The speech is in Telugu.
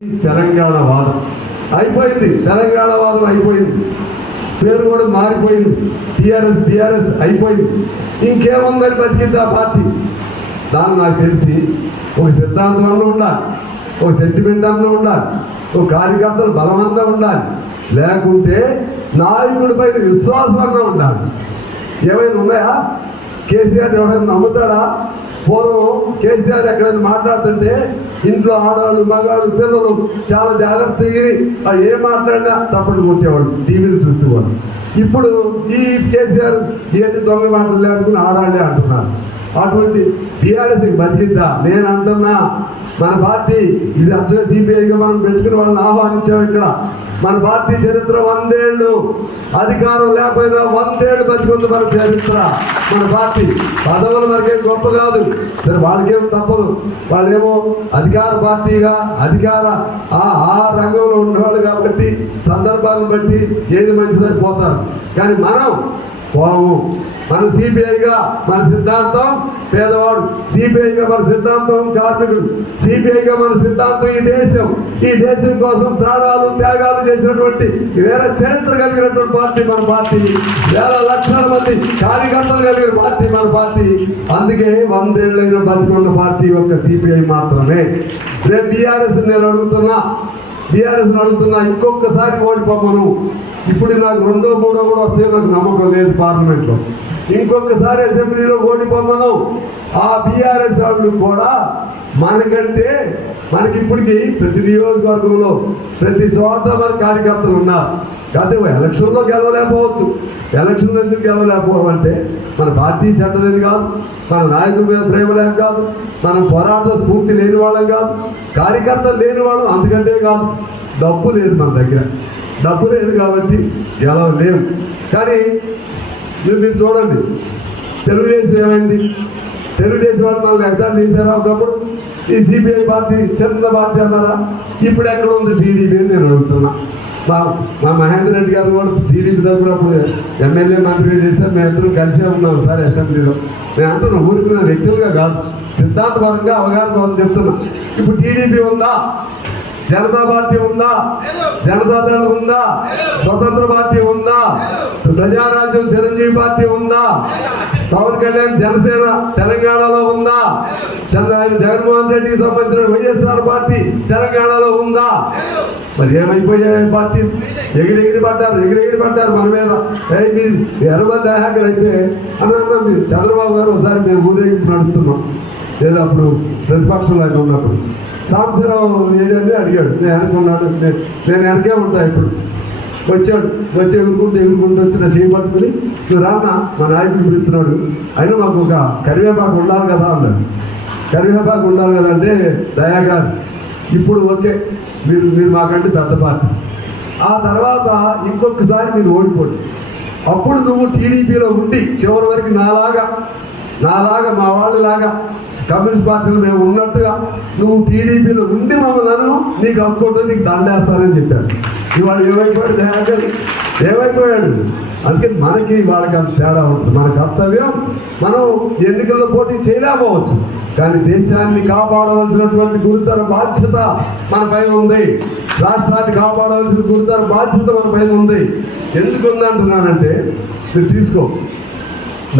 తెలంగాణ వాదం అయిపోయింది. తెలంగాణ వాదం అయిపోయింది. పేరు కూడా మారిపోయింది. టీఆర్ఎస్ అయిపోయింది. ఇంకేముందని బతికింది ఆ పార్టీ. దాన్ని నాకు తెలిసి ఒక సిద్ధాంతంలో ఉండాలి, ఒక సెంటిమెంట్ అన్నా ఉండాలి, ఒక కార్యకర్తలు బలమంతా ఉండాలి, లేకుంటే నాయకుడి పైన విశ్వాసం అన్నా ఉండాలి. ఏమైనా ఉన్నాయా? కేసీఆర్ ఎవరైనా నమ్ముతారా? పూర్వం కేసీఆర్ ఎక్కడైనా మాట్లాడుతుంటే ఇంట్లో ఆడవాళ్ళు, మగవాళ్ళు, పిల్లలు చాలా జాగ్రత్తగా ఏం మాట్లాడినా చప్పట్లు కొట్టేవాళ్ళు, టీవీలు చూసేవాళ్ళు. ఇప్పుడు ఈ కేసీఆర్ ఏంటి దొంగ మాటలు లేకుని ఆడాలి అంటున్నారు. అటువంటి టీఆర్ఎస్కి బతికిద్దా? నేను అంటున్నా, మన పార్టీ ఇది అసలు సిపిఐగా మనం పెట్టుకుని వాళ్ళని ఆహ్వానించాం. ఇక్కడ మన పార్టీ చరిత్ర 100 ఏళ్ళు, అధికారం లేకపోయినా 100 ఏళ్ళు బతికుంది మన చరిత్ర. మన పార్టీ పదవుల వరకేం గొప్ప కాదు, సరే వాళ్ళకేం తప్పదు. వాళ్ళేమో అధికార పార్టీగా అధికార ఆ రంగంలో ఉండేవాళ్ళు కాబట్టి సందర్భాలను బట్టి ఏది మంచిదని పోతారు. కానీ మనం పోము. మన సిపిఐగా మన సిద్ధాంతం పేదవాడు, సిపిఐగా మన సిద్ధాంతం కార్మికుడు, సిపిఐగా మన సిద్ధాంతం ఈ దేశం కోసం ప్రాణాలు త్యాగాలు చేసినటువంటి వేరే చరిత్ర కలిగినటువంటి పార్టీ మన పార్టీ. వేల లక్షల మంది కార్యకర్తలు కలిగిన పార్టీ మన పార్టీ. అందుకే 100 ఏళ్ళైన బతికున్న పార్టీ ఒక్క సిపిఐ మాత్రమే. రేపు బీఆర్ఎస్ నేను అడుగుతున్నా, ఇంకొకసారి ఓడిపోమను. ఇప్పుడు నాకు 2వ 3వ కూడా వస్తే నాకు నమ్మకం లేదు పార్లమెంట్లో. ఇంకొకసారి అసెంబ్లీలో ఓడిపోమను. ఆ బీఆర్ఎస్ వాళ్ళు కూడా మనకి ఇప్పటికీ ప్రతి నియోజకవర్గంలో ప్రతి చోట మన కార్యకర్తలు ఉన్నారు. కాదు ఎలక్షన్లో గెలవలేకపోవచ్చు. ఎలక్షన్లో ఎందుకు గెలవలేకపోవడం అంటే మన పార్టీ చెడ్డదని కాదు, మన నాయకుల మీద ప్రేమ లేక కాదు, మనం పోరాట స్ఫూర్తి లేని వాళ్ళం కాదు, కార్యకర్తలు లేని వాళ్ళం అందుకంటే కాదు, డబ్బు లేదు మన దగ్గర. డబ్బు లేదు కాబట్టి గెలవలేము. కానీ మీరు చూడండి, తెలుగుదేశం ఏమైంది? తెలుగుదేశం వాళ్ళు మనకు ఎగ్జామ్ తీసారా? ఒకప్పుడు ఈ సిపిఐ పార్టీ చిన్న పార్టీ అన్నారా? ఇప్పుడు ఎక్కడ ఉంది టీడీపీ అని నేను అడుగుతున్నా. మా మహేందర్ రెడ్డి గారు కూడా టీడీపీ తరఫున ఎమ్మెల్యే మంత్రి చేస్తే మేము ఇద్దరు కలిసే ఉన్నాం సార్ అసెంబ్లీలో. నేను అంటున్నా, ఊరికి వ్యక్తులుగా కాదు, సిద్ధాంతపరంగా అవగాహన కోసం చెప్తున్నా. ఇప్పుడు టీడీపీ ఉందా? జనతా పార్టీ ఉందా? జనతాదళం ఉందా? స్వతంత్ర పార్టీ ఉందా? ప్రజారాజ్యం చిరంజీవి పార్టీ ఉందా? పవన్ కళ్యాణ్ జనసేన తెలంగాణలో ఉందా? జగన్మోహన్ రెడ్డికి సంబంధించిన వైఎస్ఆర్ పార్టీ తెలంగాణలో ఉందా? మరి ఏమైపోయాయి పార్టీ? ఎగిరెగిరి పడ్డారు మన మీద. మీరు ఎర్రమంది హ్యాకర్ అయితే అన్న మీరు చంద్రబాబు గారు ఒకసారి మేము ఊరేగింపు నడుస్తున్నాం, లేదా అప్పుడు ప్రతిపక్షంలో ఉన్నప్పుడు సాంబశివరావు ఏదంటే అడిగాడు. నేను అనుకున్నాడు, నేను వెనకే ఉంటా. ఇప్పుడు వచ్చి ఎగురుకుంటూ వచ్చి నా చేయబట్టుకుని నువ్వు రానా మా నాయకుడు పిలుస్తున్నాడు, అయినా మాకు ఒక కరివేపాకు ఉండాలి కదా అన్నాడు. కరివేపాకు ఉండాలి కదా అంటే దయాగారు ఇప్పుడు ఓకే, మీరు మాకంటే పెద్ద పార్టీ. ఆ తర్వాత ఇంకొకసారి మీరు ఓడిపోండి. అప్పుడు నువ్వు టీడీపీలో ఉండి చివరి వరకు నాలాగా మా వాళ్ళలాగా కమ్యూనిస్ట్ పార్టీలో మేము ఉన్నట్టుగా నువ్వు టీడీపీలో ఉండి మమ్మల్ని నీకు అనుకుంటూ నీకు దండేస్తానని చెప్పారు. ఇవాళ ఏమైపోయాడు? అందుకని మనకి వాళ్ళకి అంత తేడా ఉంటుంది. మన కర్తవ్యం, మనం ఎన్నికల్లో పోటీ చేయలేకపోవచ్చు, కానీ దేశాన్ని కాపాడవలసినటువంటి గురుతర బాధ్యత మన పైన ఉంది. రాష్ట్రాన్ని కాపాడవలసిన గురుతర బాధ్యత మన పైన ఉంది. ఎందుకు ఉందంటున్నానంటే, మీరు తీసుకో,